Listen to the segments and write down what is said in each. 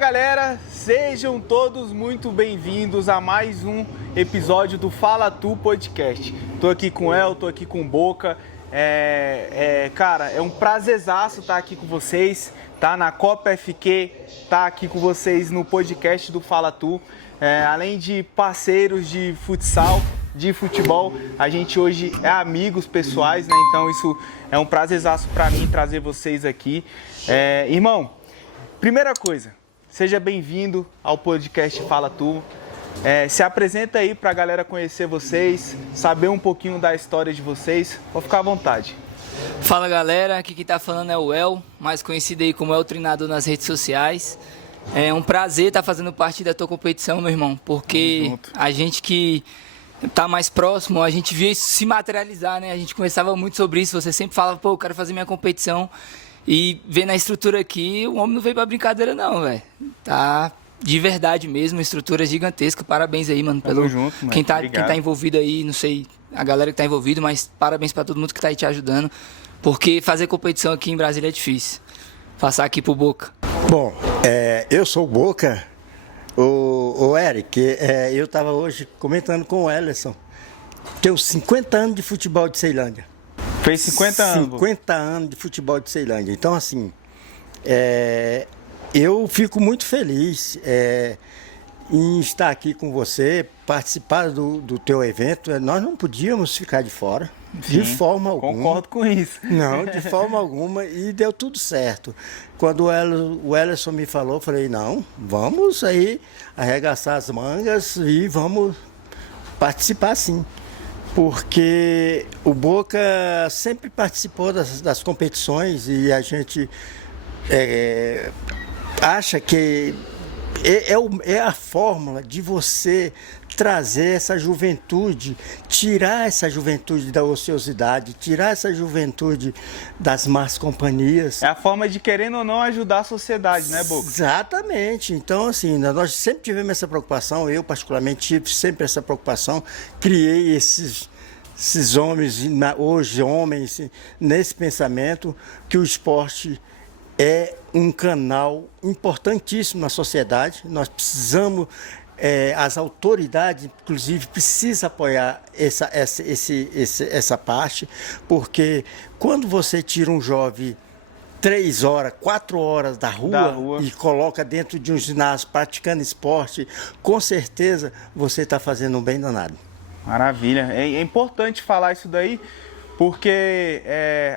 galera, sejam todos muito bem-vindos a mais um episódio do Fala Tu Podcast. Tô aqui com o El, tô aqui com o Boca. Cara, é um prazerzaço estar aqui com vocês, tá? Na Copa FQ, tá aqui com vocês no podcast do Fala Tu. Além de parceiros de futsal, de futebol, a gente hoje é amigos pessoais, né? Então isso é um prazerzaço para mim trazer vocês aqui. Irmão, primeira coisa, seja bem-vindo ao podcast Fala Tu. Se apresenta aí para a galera conhecer vocês, saber um pouquinho da história de vocês. Vou ficar à vontade. Fala galera, aqui quem tá falando é o El, mais conhecido aí como El Treinador nas redes sociais. É um prazer estar fazendo parte da tua competição, meu irmão, porque a gente que tá mais próximo, a gente via isso se materializar, né? A gente conversava muito sobre isso, você sempre falava, pô, eu quero fazer minha competição. E vendo a estrutura aqui, o homem não veio pra brincadeira não, velho. Tá de verdade mesmo, estrutura gigantesca. Parabéns aí, mano, pelo junto, mano. Quem tá envolvido aí, não sei a galera que tá envolvido, mas parabéns pra todo mundo que tá aí te ajudando, porque fazer competição aqui em Brasília é difícil. Passar aqui pro Boca. Bom, eu sou o Boca, o Eric, eu estava hoje comentando com o Ellerson, tenho 50 anos de futebol de Ceilândia. Fez 50 anos? 50 anos de futebol de Ceilândia. Então, assim, eu fico muito feliz em estar aqui com você, participar do teu evento. Nós não podíamos ficar de fora. Sim, de forma alguma. Concordo com isso. Não, de forma alguma, e deu tudo certo. Quando o Ellerson me falou, eu falei, não, vamos aí arregaçar as mangas e vamos participar sim. Porque o Boca sempre participou das competições e a gente acha que é a fórmula de você trazer essa juventude, tirar essa juventude da ociosidade, tirar essa juventude das más companhias. É a forma de, querendo ou não, ajudar a sociedade, né, Boca? Exatamente. Então, assim, nós sempre tivemos essa preocupação, eu particularmente tive sempre essa preocupação, criei esses homens, hoje homens, nesse pensamento que o esporte é um canal importantíssimo na sociedade. Nós precisamos, as autoridades, inclusive, precisam apoiar essa parte, porque quando você tira um jovem 3 horas, 4 horas da rua e coloca dentro de um ginásio praticando esporte, com certeza você está fazendo um bem danado. Maravilha. É importante falar isso daí, porque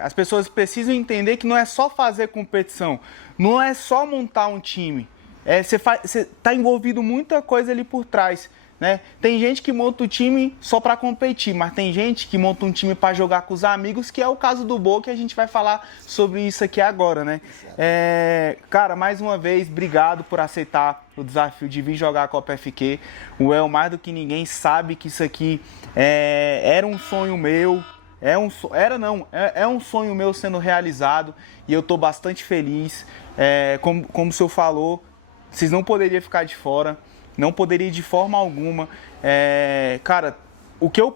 as pessoas precisam entender que não é só fazer competição, não é só montar um time. Você está envolvido muita coisa ali por trás, né? Tem gente que monta o time só para competir, mas tem gente que monta um time para jogar com os amigos, que é o caso do Boca, e a gente vai falar sobre isso aqui agora, né? Cara, mais uma vez, obrigado por aceitar o desafio de vir jogar a Copa FQ. O El, mais do que ninguém, sabe que isso aqui era um sonho meu. É um sonho meu sendo realizado e eu estou bastante feliz. Como o senhor falou, vocês não poderiam ficar de fora, não poderia de forma alguma. Cara, o que eu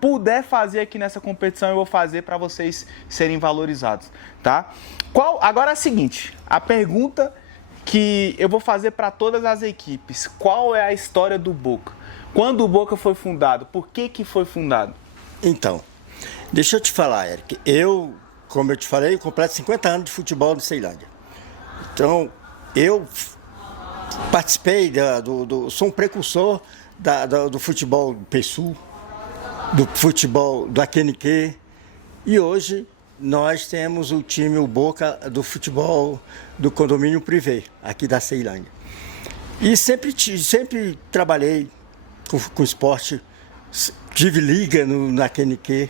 puder fazer aqui nessa competição, eu vou fazer para vocês serem valorizados, tá? Agora é o seguinte, a pergunta que eu vou fazer para todas as equipes: qual é a história do Boca? Quando o Boca foi fundado? Por que foi fundado? Então, deixa eu te falar, Eric. Como eu te falei, completo 50 anos de futebol de Ceilândia. Então, eu participei sou um precursor do futebol do PSU, do futebol do AQNQ, e hoje nós temos o time, o Boca, do futebol do condomínio privê, aqui da Ceilândia. E sempre trabalhei com esporte, tive liga na QNQ,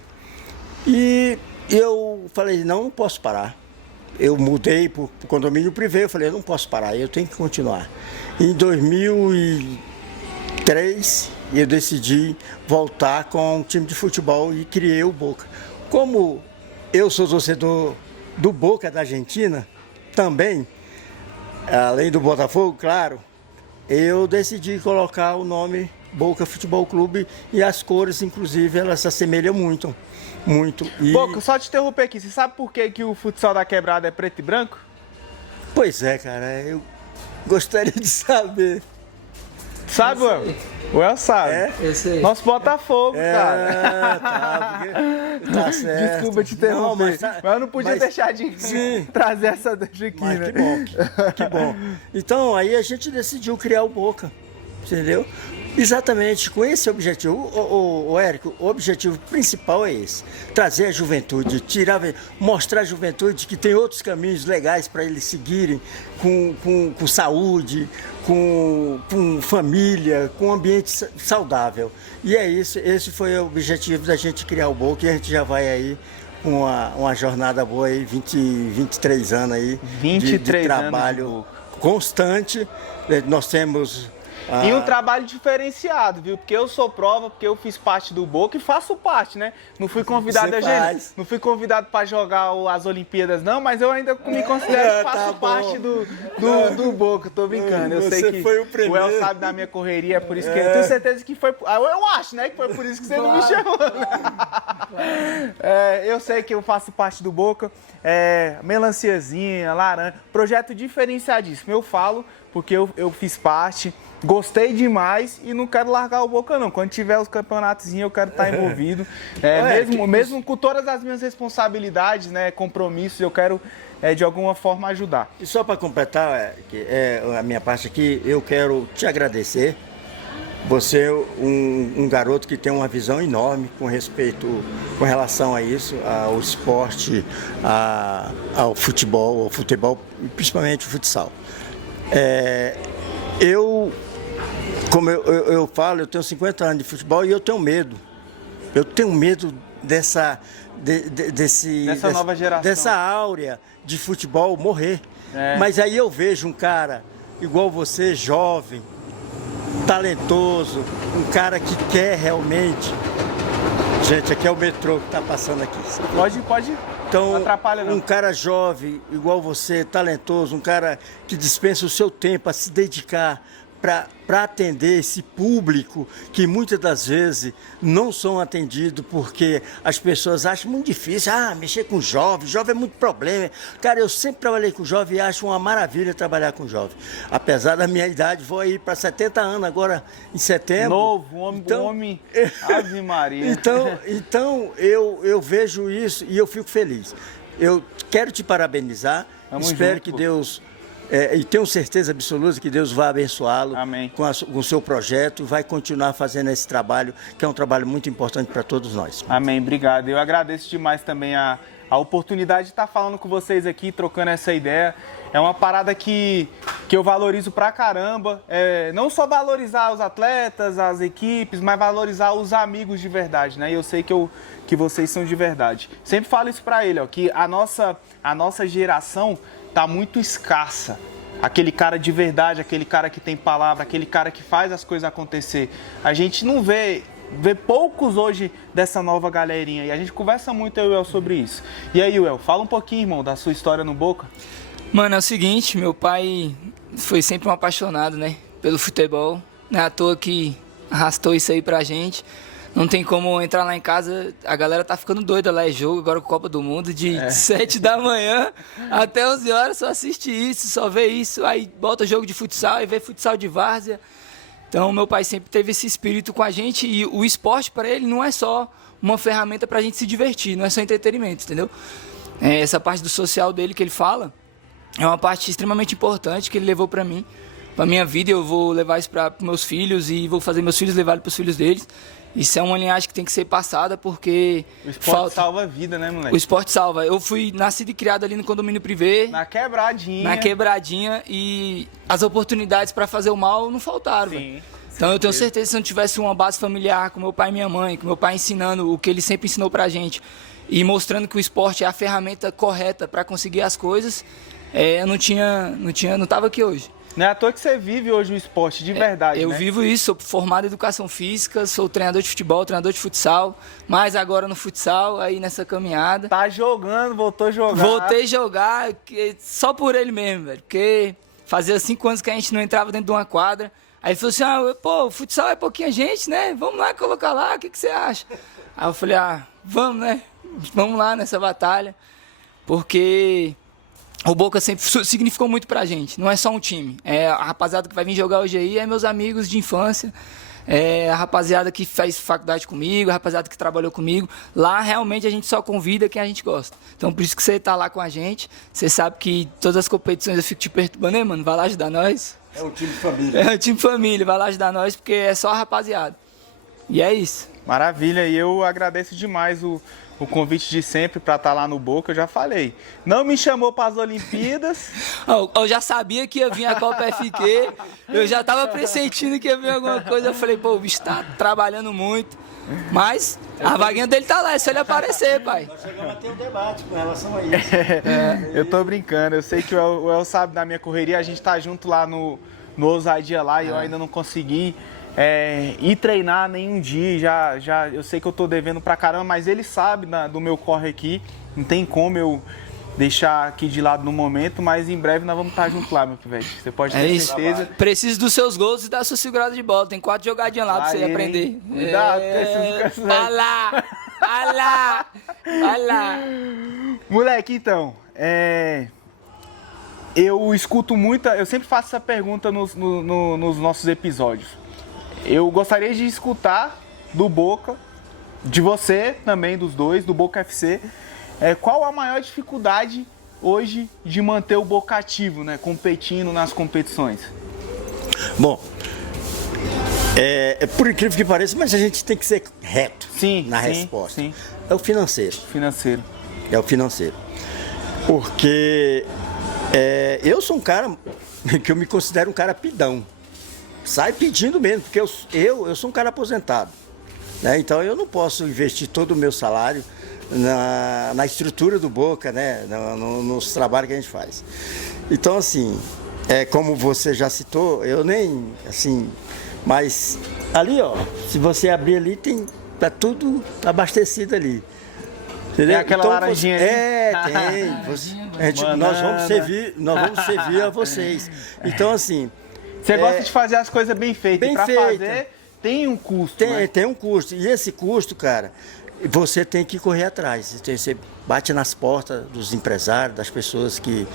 e eu falei, não posso parar. Eu mudei para o condomínio privê, eu falei, eu não posso parar, eu tenho que continuar. Em 2003, eu decidi voltar com um time de futebol e criei o Boca. Como eu sou torcedor do Boca da Argentina, também, além do Botafogo, claro, eu decidi colocar o nome Boca Futebol Clube, e as cores, inclusive, elas se assemelham muito. Boca, só te interromper aqui, você sabe por que o futsal da quebrada é preto e branco? Pois é, cara, gostaria de saber. Sabe, Uel? O El sabe. É? Eu sei. Nosso Botafogo, cara. Tá certo. Desculpa te interromper. Não, mas eu não podia deixar de trazer essa deixa aqui, mas né? que bom, que bom. Então, aí a gente decidiu criar o Boca, entendeu? Exatamente com esse objetivo. O Érico, o objetivo principal é esse: trazer a juventude, mostrar à juventude que tem outros caminhos legais para eles seguirem, com saúde, com família, com um ambiente saudável. E é isso, esse foi o objetivo da gente criar o Boca, e a gente já vai aí uma jornada boa aí, 23 anos aí 23 de trabalho anos de constante. Nós temos... E um trabalho diferenciado, viu? Porque eu sou prova, porque eu fiz parte do Boca e faço parte, né? Não fui convidado, não fui convidado para jogar as Olimpíadas, não, mas eu ainda me considero que faço parte do Boca. Tô brincando. Eu sei que foi o El sabe da minha correria, é por isso que eu tenho certeza que foi. Eu acho, né? Que foi por isso que você não me chamou. Eu sei que eu faço parte do Boca. Melanciazinha, laranja, projeto diferenciadíssimo. Eu falo porque eu fiz parte. Gostei demais e não quero largar o Boca, não. Quando tiver os campeonatos, eu quero estar envolvido. Mesmo com todas as minhas responsabilidades, né, compromissos, eu quero, de alguma forma, ajudar. E só para completar a minha parte aqui, eu quero te agradecer. Você é um garoto que tem uma visão enorme com relação a isso, ao esporte, ao futebol, principalmente o futsal. Como eu falo, eu tenho 50 anos de futebol e eu tenho medo. Eu tenho medo dessa nova geração, dessa áurea de futebol morrer. Mas aí eu vejo um cara igual você, jovem, talentoso, um cara que quer realmente. Gente, aqui é o metrô que está passando aqui. Pode. Então, não atrapalha, não. Um cara jovem, igual você, talentoso, um cara que dispensa o seu tempo a se dedicar para atender esse público que muitas das vezes não são atendidos porque as pessoas acham muito difícil. Mexer com jovem é muito problema. Cara, eu sempre trabalhei com jovem e acho uma maravilha trabalhar com jovem. Apesar da minha idade, vou aí para 70 anos agora em setembro. Novo, homem, Ave Maria. Então eu vejo isso e eu fico feliz. Eu quero te parabenizar. Espero que Deus... e tenho certeza absoluta que Deus vai abençoá-lo com o seu projeto e vai continuar fazendo esse trabalho, que é um trabalho muito importante para todos nós. Amém, obrigado. Eu agradeço demais também a oportunidade de estar falando com vocês aqui, trocando essa ideia. É uma parada que eu valorizo pra caramba. Não só valorizar os atletas, as equipes, mas valorizar os amigos de verdade, né? E eu sei que vocês são de verdade. Sempre falo isso pra ele, ó, que a nossa geração tá muito escassa. Aquele cara de verdade, aquele cara que tem palavra, aquele cara que faz as coisas acontecer. A gente não vê poucos hoje dessa nova galerinha. E a gente conversa muito, eu e o El, sobre isso. E aí, El, fala um pouquinho, irmão, da sua história no Boca. Mano, é o seguinte, meu pai foi sempre um apaixonado, né, pelo futebol. Não é à toa que arrastou isso aí pra gente. Não tem como entrar lá em casa, a galera tá ficando doida lá, jogo agora com a Copa do Mundo, de 7 da manhã até 11 horas, só assiste isso, só vê isso, aí bota jogo de futsal e vê futsal de várzea. Então, meu pai sempre teve esse espírito com a gente e o esporte para ele não é só uma ferramenta pra gente se divertir, não é só entretenimento, entendeu? Essa parte do social dele que ele fala é uma parte extremamente importante que ele levou pra mim, pra minha vida. Eu vou levar isso para meus filhos e vou fazer meus filhos levarem pros filhos deles. Isso é uma linhagem que tem que ser passada porque... O esporte salva a vida, né, moleque? O esporte salva. Eu fui nascido e criado ali no condomínio privê. Na quebradinha. E as oportunidades para fazer o mal não faltaram, velho. Então eu tenho certeza que se eu não tivesse uma base familiar com meu pai e minha mãe, com meu pai ensinando o que ele sempre ensinou pra gente e mostrando que o esporte é a ferramenta correta para conseguir as coisas, eu não tava aqui hoje. Não é à toa que você vive hoje o esporte de verdade, Eu vivo isso, sou formado em educação física, sou treinador de futebol, treinador de futsal, mas agora no futsal, aí nessa caminhada. Tá jogando, voltou a jogar. Voltei a jogar só por ele mesmo, velho, porque fazia 5 anos que a gente não entrava dentro de uma quadra. Aí ele falou assim, o futsal é pouquinha gente, né? Vamos lá colocar lá, o que você acha? Aí eu falei, vamos, né? Vamos lá nessa batalha, porque o Boca sempre significou muito pra gente. Não é só um time. A rapaziada que vai vir jogar hoje aí é meus amigos de infância. A rapaziada que faz faculdade comigo, a rapaziada que trabalhou comigo. Lá, realmente, a gente só convida quem a gente gosta. Então, por isso que você tá lá com a gente. Você sabe que todas as competições eu fico te perturbando, né, mano? Vai lá ajudar nós. É um time de família. É um time de família. Vai lá ajudar nós, porque é só a rapaziada. E é isso. Maravilha. E eu agradeço demais o convite de sempre para estar lá no Boca, eu já falei. Não me chamou para as Olimpíadas. Eu já sabia que ia vir a Copa FQ, eu já estava pressentindo que ia vir alguma coisa. Eu falei, pô, o bicho tá trabalhando muito. Mas a vaguinha dele tá lá, é só ele aparecer, pai. Nós chegamos a ter um debate com relação a isso. Eu tô brincando, eu sei que o El sabe da minha correria, a gente tá junto lá no Ousadia lá e eu ainda não consegui ir treinar nenhum dia, eu sei que eu tô devendo pra caramba, mas ele sabe do meu corre aqui, não tem como eu deixar aqui de lado no momento, mas em breve nós vamos estar junto lá, meu pivete, você pode ter certeza. Preciso dos seus gols e da sua segurada de bola, tem 4 jogadinhas lá pra você aprender. Cuidado, vai lá, vai lá, vai lá. Moleque, então, eu escuto eu sempre faço essa pergunta nos nossos episódios. Eu gostaria de escutar do Boca, de você também, dos dois, do Boca FC, qual a maior dificuldade hoje de manter o Boca ativo, né, competindo nas competições? Bom, por incrível que pareça, mas a gente tem que ser reto na resposta. Sim. É o financeiro. É o financeiro. Porque eu sou um cara que eu me considero um cara pidão. Sai pedindo mesmo, porque eu sou um cara aposentado, né? Então eu não posso investir todo o meu salário na estrutura do Boca, né? Nos trabalhos que a gente faz. Então, assim, como você já citou, eu nem, assim, mas ali, ó, se você abrir ali, tá tudo abastecido ali. Entendeu? Tem aquela então, laranjinha ali? Tem. Nós vamos servir a vocês. Então, assim... Você gosta de fazer as coisas bem feitas. E pra fazer, tem um custo, né? Tem um custo. E esse custo, cara, você tem que correr atrás. Você bate nas portas dos empresários, das pessoas que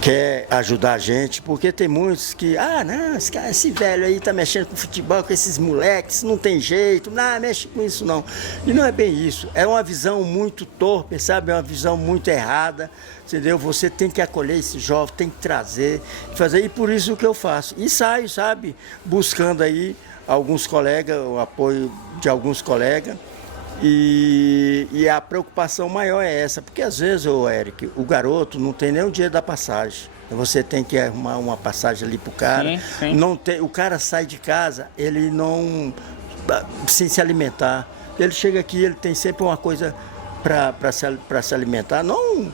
quer ajudar a gente, porque tem muitos que, não, esse velho aí tá mexendo com futebol, com esses moleques, não tem jeito, não, mexe com isso não. E não é bem isso. É uma visão muito torpe, sabe? É uma visão muito errada. Entendeu? Você tem que acolher esse jovem, tem que trazer, fazer, e por isso que eu faço. E saio, sabe, buscando aí alguns colegas, o apoio de alguns colegas, e a preocupação maior é essa, porque às vezes, Eric, o garoto não tem nem o dinheiro da passagem. Você tem que arrumar uma passagem ali pro cara. Sim. Não tem, o cara sai de casa, ele não, sem se alimentar. Ele chega aqui, ele tem sempre uma coisa para se alimentar, não...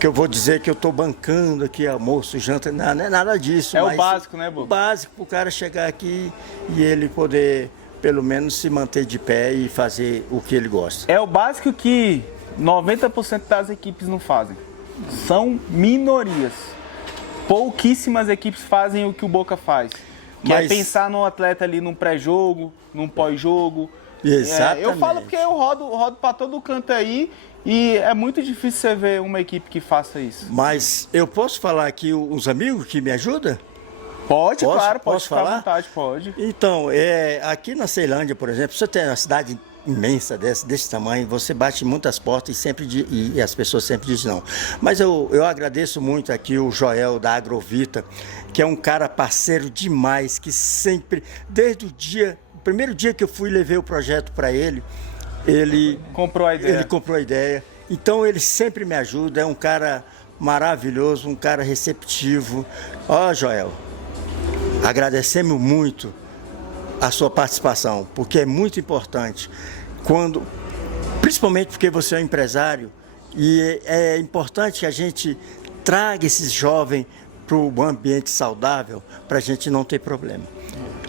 que eu vou dizer que eu estou bancando aqui almoço, janta, não é nada disso. O básico, né, Boca? O básico para o cara chegar aqui e ele poder, pelo menos, se manter de pé e fazer o que ele gosta. É o básico que 90% das equipes não fazem. São minorias. Pouquíssimas equipes fazem o que o Boca faz. Que é pensar no atleta ali num pré-jogo, num pós-jogo. Exatamente. Eu falo porque eu rodo para todo canto aí. E é muito difícil você ver uma equipe que faça isso. Mas eu posso falar aqui os amigos que me ajudam? Claro, pode ficar falar à vontade, pode. Então, aqui na Ceilândia, por exemplo, você tem uma cidade imensa desse tamanho, você bate muitas portas e as pessoas sempre dizem não. Mas eu agradeço muito aqui o Joel da Agrovita, que é um cara parceiro demais, que sempre, desde o primeiro dia que eu fui, levei o projeto para ele, ele comprou a ideia. Então ele sempre me ajuda, é um cara maravilhoso, um cara receptivo. Joel, agradecemos muito a sua participação, porque é muito importante, principalmente porque você é um empresário, e é importante que a gente traga esses jovens para um ambiente saudável, para a gente não ter problema.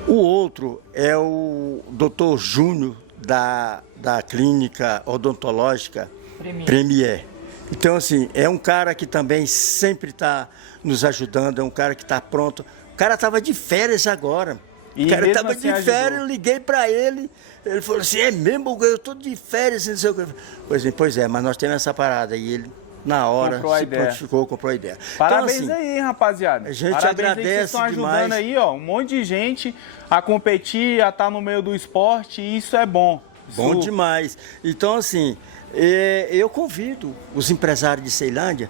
O outro é o Dr. Júnior, da clínica odontológica Premier. Então, assim, é um cara que também sempre está nos ajudando, é um cara que está pronto. O cara estava de férias agora. O cara estava de férias, eu liguei para ele, ele falou assim, é mesmo, eu estou de férias, não sei o que. Pois é, mas nós temos essa parada. E ele na hora, comprou a se ideia. prontificou, comprou a ideia. Parabéns então, assim, aí, hein, rapaziada. A gente Parabéns agradece aí que vocês estão ajudando demais. aí, ó, um monte de gente a competir, a estar no meio do esporte, e isso é bom. Bom Isso- demais. Então, assim, eu convido os empresários de Ceilândia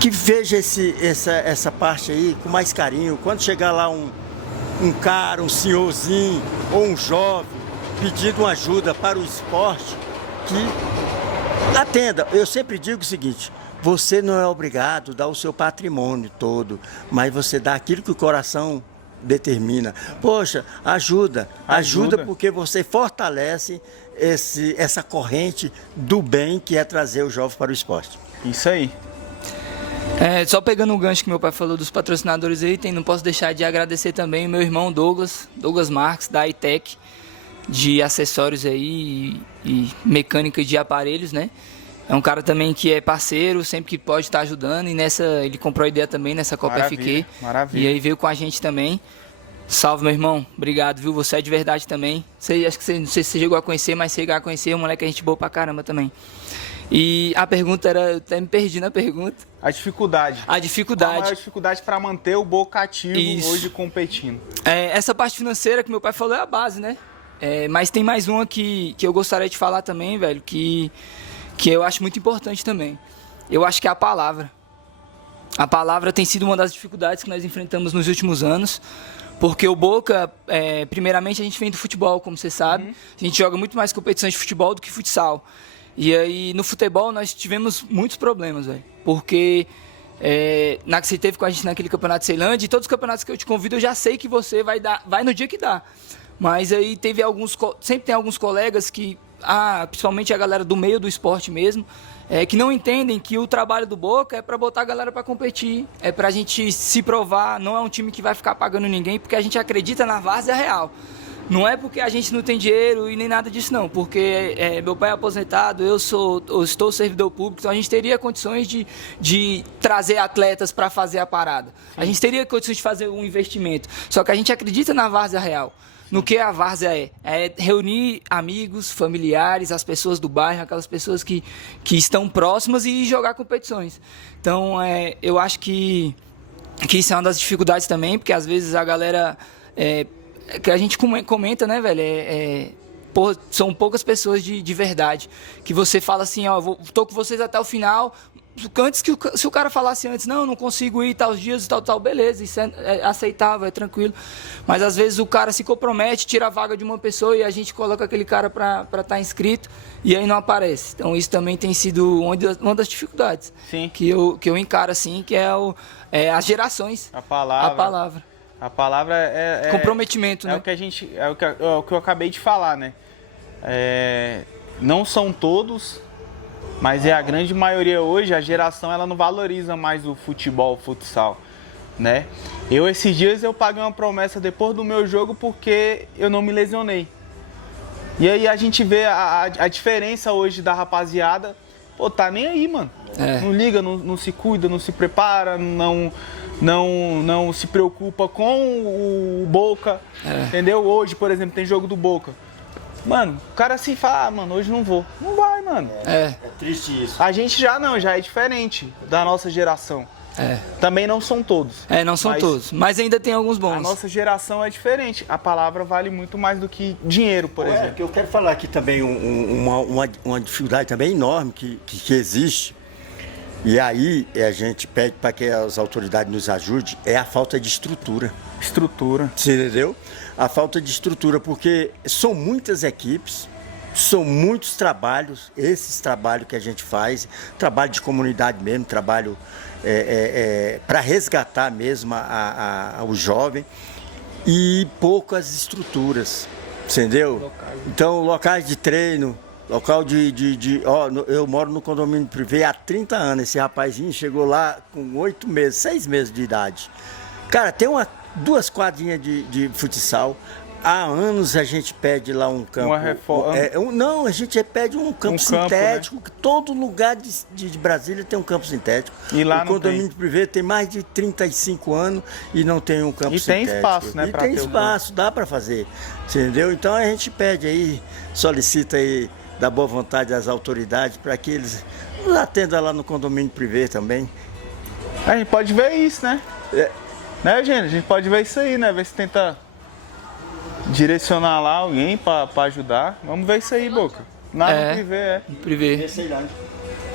que veja essa parte aí com mais carinho. Quando chegar lá um cara, um senhorzinho ou um jovem pedindo uma ajuda para o esporte, que atenda. Eu sempre digo o seguinte: você não é obrigado a dar o seu patrimônio todo, mas você dá aquilo que o coração determina. Poxa, ajuda porque você fortalece essa corrente do bem que é trazer o jovem para o esporte. Isso aí. Só pegando um gancho que meu pai falou dos patrocinadores aí, não posso deixar de agradecer também o meu irmão Douglas Marques, da iTech, de acessórios aí e mecânica de aparelhos, né? É um cara também que é parceiro, sempre que pode estar ajudando, e ele comprou a ideia também nessa Copa FQ. Maravilha. E aí veio com a gente também. Salve, meu irmão. Obrigado, viu? Você é de verdade também. Acho que não sei se você chegou a conhecer, mas chegar a conhecer, o moleque é gente boa pra caramba também. E a pergunta era, eu até me perdi na pergunta. A dificuldade. A dificuldade. Qual a maior dificuldade para manter o Boca ativo hoje competindo? Essa parte financeira que meu pai falou é a base, né? Mas tem mais uma que eu gostaria de falar também, velho, que eu acho muito importante também. Eu acho que é a palavra. A palavra tem sido uma das dificuldades que nós enfrentamos nos últimos anos. Porque o Boca, primeiramente, a gente vem do futebol, como você sabe. A gente joga muito mais competições de futebol do que futsal. E aí, no futebol, nós tivemos muitos problemas, velho. Porque que você teve com a gente naquele campeonato de Ceilândia, e todos os campeonatos que eu te convido, eu já sei que você vai no dia que dá. Mas aí sempre tem alguns colegas que, principalmente a galera do meio do esporte mesmo, que não entendem que o trabalho do Boca é para botar a galera para competir, é pra gente se provar, não é um time que vai ficar pagando ninguém, porque a gente acredita na várzea real. Não é porque a gente não tem dinheiro e nem nada disso, não. Porque meu pai é aposentado, eu estou servidor público, então a gente teria condições de trazer atletas para fazer a parada. Sim. A gente teria condições de fazer um investimento. Só que a gente acredita na várzea real. No que a várzea é reunir amigos, familiares, as pessoas do bairro, aquelas pessoas que estão próximas e jogar competições. Então, eu acho que isso é uma das dificuldades também, porque às vezes a galera... que a gente comenta, né, velho? São poucas pessoas de verdade. Que você fala assim, tô com vocês até o final. Antes se o cara falasse antes, não consigo ir tais dias e tal, beleza, isso é aceitável, é tranquilo. Mas às vezes o cara se compromete, tira a vaga de uma pessoa e a gente coloca aquele cara pra estar inscrito e aí não aparece. Então isso também tem sido uma das dificuldades. Sim. Que eu encaro assim, que é as gerações. A palavra. A palavra é comprometimento, né? O que o que eu acabei de falar, né? Não são todos, mas é a grande maioria hoje. A geração ela não valoriza mais o futebol, o futsal, né? Esses dias eu paguei uma promessa depois do meu jogo porque eu não me lesionei. E aí a gente vê a diferença hoje da rapaziada. Pô, tá nem aí, mano. Não liga, não se cuida, não se prepara, não se preocupa com o Boca, entendeu? Hoje, por exemplo, tem jogo do Boca. Mano, o cara se fala, mano, hoje não vou. Não vai, mano. É triste isso. A gente já é diferente da nossa geração. Também não são todos. Não são todos, mas ainda tem alguns bons. A nossa geração é diferente. A palavra vale muito mais do que dinheiro, por exemplo. Eu quero falar aqui também uma dificuldade também enorme que existe. E aí a gente pede para que as autoridades nos ajudem, é a falta de estrutura. Você entendeu? A falta de estrutura, porque são muitas equipes, são muitos trabalhos, esses trabalhos que a gente faz, trabalho de comunidade mesmo, trabalho para resgatar mesmo o jovem, e poucas estruturas, entendeu? Então, locais de treino, local eu moro no condomínio privê há 30 anos. Esse rapazinho chegou lá com 6 meses de idade. Cara, tem duas quadrinhas de futsal. Há anos a gente pede lá um campo. Uma reforma. A gente pede um campo sintético. Né? Todo lugar de Brasília tem um campo sintético. E lá o condomínio privê tem mais de 35 anos e não tem um campo sintético. E tem espaço, né? E tem espaço, dá para fazer. Entendeu? Então a gente pede aí, solicita aí da boa vontade das autoridades para que eles nos atenda lá no condomínio privê também. A gente pode ver isso, né? Né, Eugênio? A gente pode ver isso aí, né? Ver se tenta direcionar lá alguém pra ajudar. Vamos ver isso aí, Boca. Nada no privê, No privê.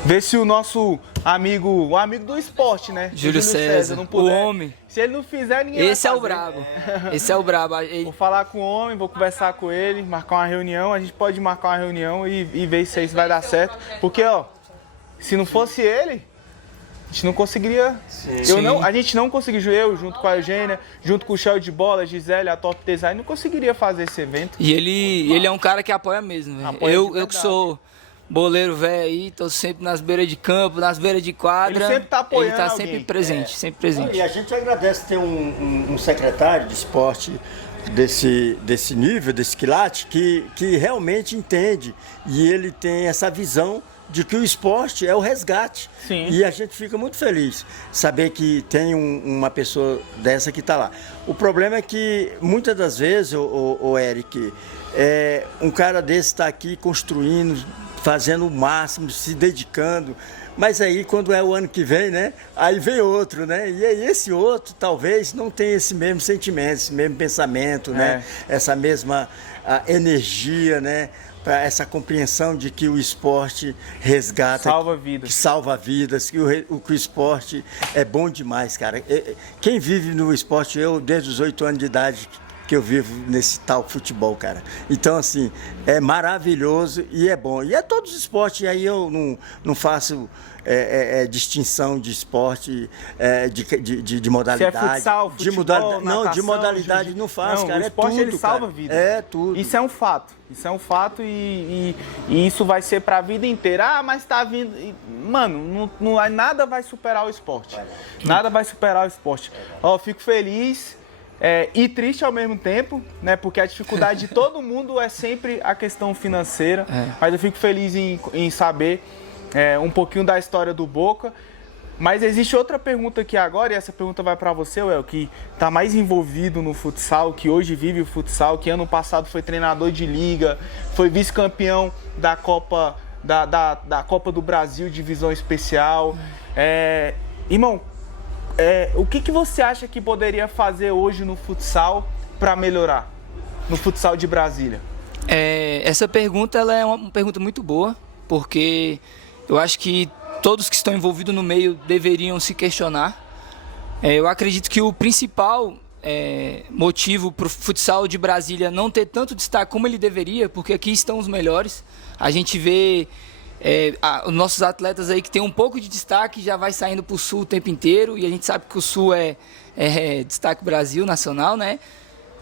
Ver se o nosso amigo, o amigo do esporte, né? Júlio César, não puder. o homem. Se ele não fizer, ninguém vai Esse é o fazer. brabo. Esse é o brabo. Vou falar com o homem, vou conversar com ele, marcar uma reunião. A gente pode marcar uma reunião e ver se isso vai dar certo. Porque, ó, se não fosse ele, a gente não conseguiria. A gente não conseguiu, eu, junto com a Eugênia, junto com o Shell de Bola, a Gisele, a Top Design, não conseguiria fazer esse evento. E ele é um cara que apoia mesmo, velho. Eu que sou boleiro velho aí, tô sempre nas beiras de campo, nas beiras de quadra. Ele sempre tá apoiando. Ele tá alguém. sempre presente, sempre presente. E a gente agradece ter um secretário de esporte desse nível, desse quilate, que realmente entende e ele tem essa visão de que o esporte é o resgate. Sim. E a gente fica muito feliz saber que tem uma pessoa dessa que está lá. O problema é que muitas das vezes, o Eric, um cara desse está aqui construindo, fazendo o máximo, se dedicando, mas aí quando é o ano que vem, né, aí vem outro, né, e aí esse outro talvez não tenha esse mesmo sentimento, esse mesmo pensamento, né, essa mesma energia, né, para essa compreensão de que o esporte resgata, salva vidas, que salva vidas, que o esporte é bom demais, cara. Quem vive no esporte, eu desde os 8 anos de idade que eu vivo nesse tal futebol, cara. Então, assim, é maravilhoso e é bom. E é todos os esportes, e aí eu não faço distinção de esporte, de modalidade. Se é futsal, futebol, natação, de modalidade não faz, cara. O esporte, tudo, ele salva cara. vidas. É tudo. Isso é um fato. Isso é um fato e isso vai ser pra vida inteira. Ah, mas tá vindo... Mano, nada vai superar o esporte. Nada vai superar o esporte. Ó, fico feliz... e triste ao mesmo tempo, né? Porque a dificuldade de todo mundo é sempre a questão financeira. Mas eu fico feliz em saber um pouquinho da história do Boca. Mas existe outra pergunta aqui agora, e essa pergunta vai para você, Well, que está mais envolvido no futsal, que hoje vive o futsal, que ano passado foi treinador de liga, foi vice-campeão da Copa, da Copa do Brasil, divisão especial. Irmão, o que você acha que poderia fazer hoje no futsal para melhorar? No futsal de Brasília? Essa pergunta ela é uma pergunta muito boa, porque eu acho que todos que estão envolvidos no meio deveriam se questionar. Eu acredito que o principal motivo para o futsal de Brasília não ter tanto destaque como ele deveria, porque aqui estão os melhores. A gente vê... os nossos atletas aí que tem um pouco de destaque já vai saindo para o Sul o tempo inteiro, e a gente sabe que o Sul é destaque Brasil, nacional, né?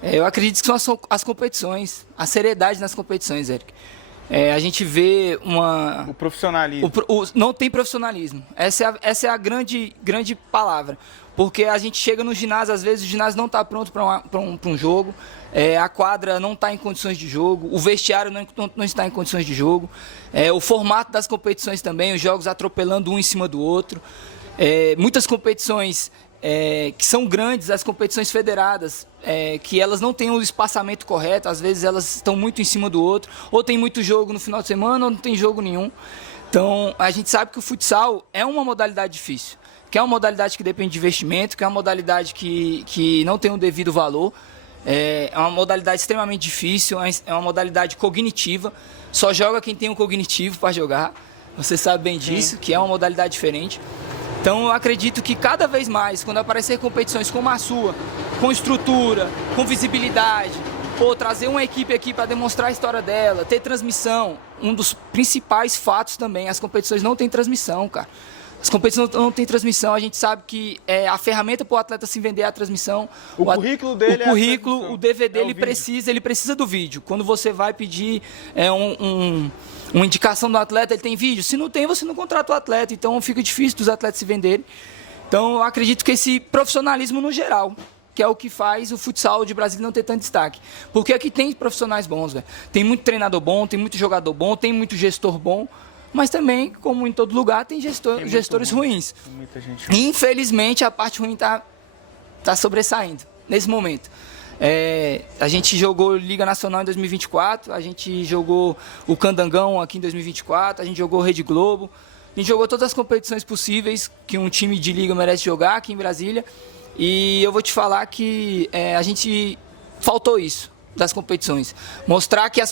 Eu acredito que são as competições, a seriedade nas competições, Eric. A gente vê o profissionalismo. Não tem profissionalismo. Essa é a grande palavra. Porque a gente chega no ginásio, às vezes o ginásio não está pronto para um jogo, a quadra não está em condições de jogo, o vestiário não está em condições de jogo, o formato das competições também, os jogos atropelando um em cima do outro. Muitas competições que são grandes, as competições federadas, que elas não têm o espaçamento correto, às vezes elas estão muito em cima do outro, ou tem muito jogo no final de semana, ou não tem jogo nenhum. Então, a gente sabe que o futsal é uma modalidade difícil, que é uma modalidade que depende de investimento, que é uma modalidade que não tem o devido valor, é uma modalidade extremamente difícil, é uma modalidade cognitiva, só joga quem tem um cognitivo para jogar, você sabe bem disso, que é uma modalidade diferente. Então eu acredito que cada vez mais, quando aparecer competições como a sua, com estrutura, com visibilidade, trazer uma equipe aqui para demonstrar a história dela, ter transmissão, um dos principais fatos também, as competições não têm transmissão, cara. As competições não têm transmissão, a gente sabe que a ferramenta para o atleta se vender é a transmissão. O currículo dele o DVD, ele precisa do vídeo. Quando você vai pedir uma indicação do atleta, ele tem vídeo. Se não tem, você não contrata o atleta, então fica difícil dos atletas se venderem. Então eu acredito que esse profissionalismo no geral, que é o que faz o futsal de Brasília não ter tanto destaque. Porque aqui tem profissionais bons, velho. Tem muito treinador bom, tem muito jogador bom, tem muito gestor bom. Mas também, como em todo lugar, tem gestores ruins. Muita gente. Infelizmente, a parte ruim está sobressaindo nesse momento. A gente jogou Liga Nacional em 2024, a gente jogou o Candangão aqui em 2024, a gente jogou Rede Globo, A gente jogou todas as competições possíveis que um time de liga merece jogar aqui em Brasília. E eu vou te falar que a gente faltou isso das competições. Mostrar que as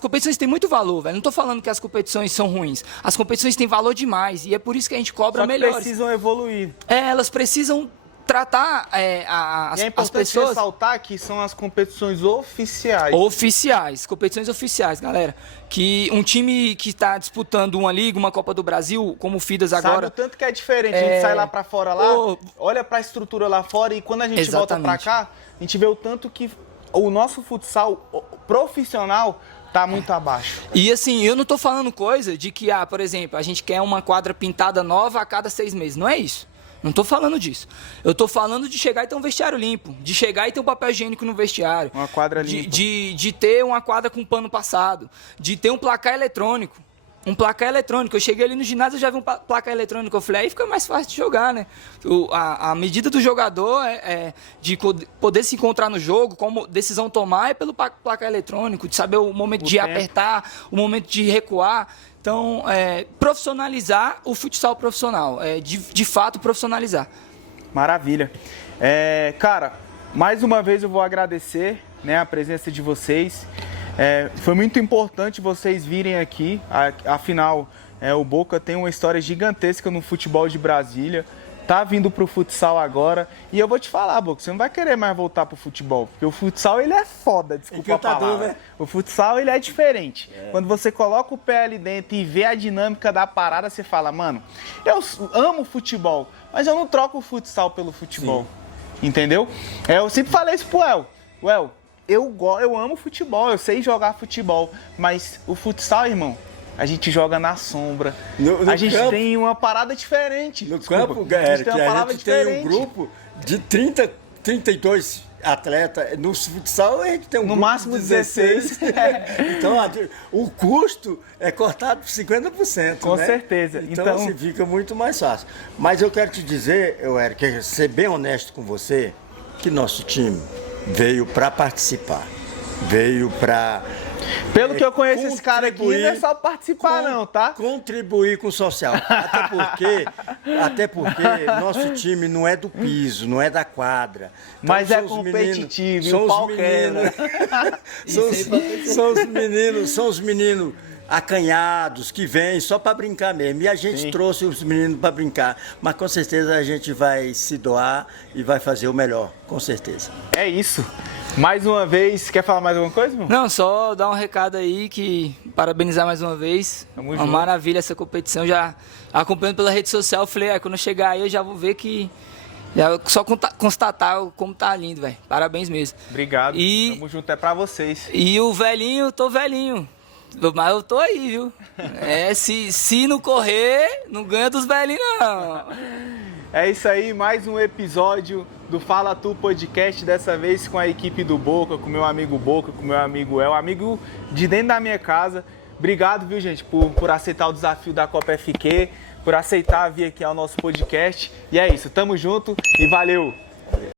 competições têm muito valor, velho. Não tô falando que as competições são ruins. As competições têm valor demais. E é por isso que a gente cobra melhores. Só que precisam evoluir. Elas precisam tratar e é importante as pessoas... ressaltar que são as competições oficiais. Competições oficiais, galera. Que um time que está disputando uma liga, uma Copa do Brasil, como o FIDAS agora... Sabe o tanto que é diferente, a gente sai lá pra fora lá, olha pra estrutura lá fora e quando a gente volta pra cá, a gente vê o tanto que o nosso futsal profissional tá muito abaixo. E assim, eu não tô falando coisa de que, por exemplo, a gente quer uma quadra pintada nova a cada 6 meses. Não é isso. Não tô falando disso. Eu tô falando de chegar e ter um vestiário limpo. De chegar e ter um papel higiênico no vestiário. Uma quadra limpa. De ter uma quadra com pano passado. De ter um placar eletrônico. Um placar eletrônico. Eu cheguei ali no ginásio e já vi um placar eletrônico. Eu falei, aí fica mais fácil de jogar, né? A medida do jogador de poder se encontrar no jogo, como decisão tomar, é pelo placar eletrônico. De saber o momento de apertar, o momento de recuar. Então, profissionalizar o futsal profissional, de fato profissionalizar. Maravilha. Cara, mais uma vez eu vou agradecer, né, a presença de vocês. Foi muito importante vocês virem aqui, afinal, o Boca tem uma história gigantesca no futebol de Brasília. Tá vindo pro futsal agora. E eu vou te falar, Boca, você não vai querer mais voltar pro futebol. Porque o futsal, ele é foda, desculpa a palavra. Né? O futsal, ele é diferente. Quando você coloca o pé ali dentro e vê a dinâmica da parada, você fala, mano, eu amo futebol, mas eu não troco o futsal pelo futebol. Sim. Entendeu? Eu sempre falei isso pro El. Eu amo futebol, eu sei jogar futebol. Mas o futsal, irmão, a gente joga na sombra. A gente campo, tem uma parada diferente. No campo, Eric, a gente tem um grupo de 32 atletas. No futsal, a gente tem um no grupo máximo de 16. Então, o custo é cortado por 50%. Com né? certeza. Então, assim, fica muito mais fácil. Mas eu quero te dizer, Eric, ser bem honesto com você, que nosso time veio para participar. Veio para... Pelo que eu conheço esse cara aqui, não é só participar não, tá? Contribuir com o social. Até porque nosso time não é do piso, não é da quadra. Então, mas é competitivo, são os meninos. São os meninos acanhados que vêm só para brincar mesmo. E a gente trouxe os meninos para brincar. Mas com certeza a gente vai se doar e vai fazer o melhor, com certeza. É isso. Mais uma vez, quer falar mais alguma coisa, irmão? Não, só dar um recado aí, que parabenizar mais uma vez. Tamo uma junto. Maravilha essa competição. Já acompanhando pela rede social, eu falei, quando eu chegar aí eu já vou ver que... só constatar como tá lindo, velho. Parabéns mesmo. Obrigado. Tamo junto, é pra vocês. E o velhinho, eu tô velhinho. Mas eu tô aí, viu? Se não correr, não ganha dos velhinhos, não. É isso aí, mais um episódio do Fala Tu Podcast, dessa vez com a equipe do Boca, com meu amigo Boca, com meu amigo El, amigo de dentro da minha casa. Obrigado, viu, gente, por aceitar o desafio da Copa FQ, por aceitar vir aqui ao nosso podcast. E é isso, tamo junto e valeu!